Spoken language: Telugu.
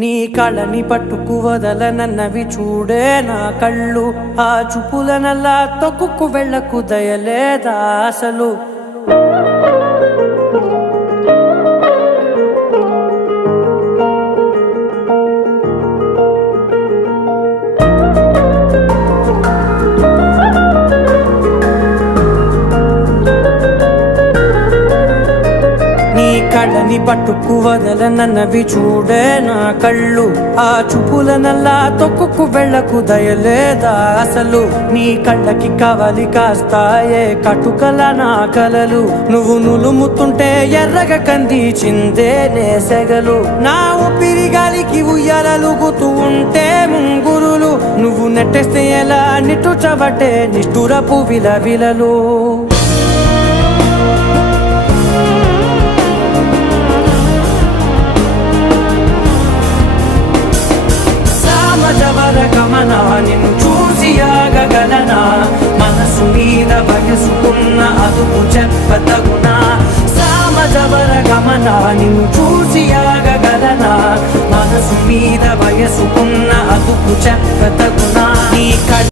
నీ కళని పట్టుకు వదలనన్నవి చూడే నా కళ్ళు, ఆ చూపులనల్లా తొక్కుకు వెళ్ళకు దయలేదా అసలు. కళ్ళని పట్టుకు వదలనన్నవి చూడే నా కళ్ళు, ఆ చూపులనల్లా తొక్కుకు వెళ్ళకు దయలేదా అసలు. నీ కళ్ళకి కవలి కాస్తాయే కటుకల నా కలలు, నువ్వు నులుముతుంటే ఎర్రగ కంది చిందే నేసెగలు. నా ఊపిరి గాలికి ఉయ్యాలలుగుతూ ఉంటే ముంగురులు, నువ్వు నెట్టేస్తే ఎలా నిట్టుచబట్టే నిష్ఠురపు విలవిలలు. నిన్ను చూసి ఆగగలనా, మనసు మీద వయసుకున్న అదుపు చెప్పతగునా. సామజవర గమన నిన్ను